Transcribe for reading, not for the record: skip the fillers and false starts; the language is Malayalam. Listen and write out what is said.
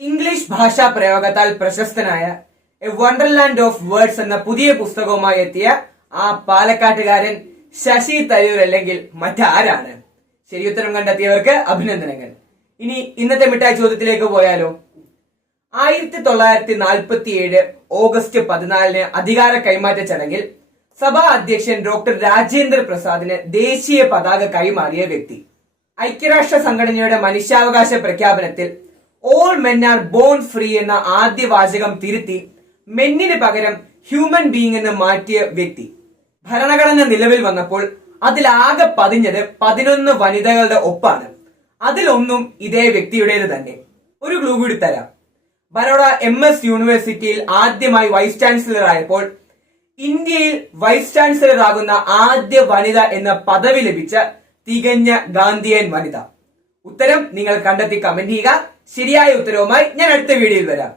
ഇംഗ്ലീഷ് ഭാഷാ പ്രയോഗത്താൽ പ്രശസ്തനായ എ വണ്ടർലാൻഡ് ഓഫ് വേർഡ്സ് എന്ന പുതിയ പുസ്തകവുമായി എത്തിയ ആ പാലക്കാട്ടുകാരൻ ശശി തരൂർ അല്ലെങ്കിൽ മറ്റാരാണ്? ശരിയുത്തരം കണ്ടെത്തിയവർക്ക് അഭിനന്ദനങ്ങൾ. ഇനി ഇന്നത്തെ മിഠായി ചോദ്യത്തിലേക്ക് പോയാലോ? 1947 ഓഗസ്റ്റ് 14 അധികാര കൈമാറ്റ ചടങ്ങിൽ സഭാ അധ്യക്ഷൻ ഡോക്ടർ രാജേന്ദ്ര പ്രസാദിന് ദേശീയ പതാക കൈമാറിയ വ്യക്തി. ഐക്യരാഷ്ട്ര സംഘടനയുടെ മനുഷ്യാവകാശ പ്രഖ്യാപനത്തിൽ all men are born free എന്ന ആദ്യ വാചകം തിരുത്തി മെന്നിന് പകരം ഹ്യൂമൻ ബീയിങ് എന്ന് മാറ്റിയ വ്യക്തി. ഭരണഘടന നിലവിൽ വന്നപ്പോൾ അതിലാകെ പതിഞ്ഞത് 11 വനിതകളുടെ ഒപ്പാണ്. അതിലൊന്നും ഇതേ വ്യക്തിയുടേത് തന്നെ. ഒരു ക്ലൂ കൂടി തരാം. ബറോഡ MS യൂണിവേഴ്സിറ്റിയിൽ ആദ്യമായി വൈസ് ചാൻസലർ ആയപ്പോൾ ഇന്ത്യയിൽ വൈസ് ചാൻസലർ ആകുന്ന ആദ്യ വനിത എന്ന പദവി ലഭിച്ച തികഞ്ഞ ഗാന്ധിയൻ വനിത. ഉത്തരം നിങ്ങൾ കണ്ടെത്തി കമന്റ് ചെയ്യുക. ശരിയായ ഉത്തരവുമായി ഞാൻ അടുത്ത വീഡിയോയിൽ വരാം.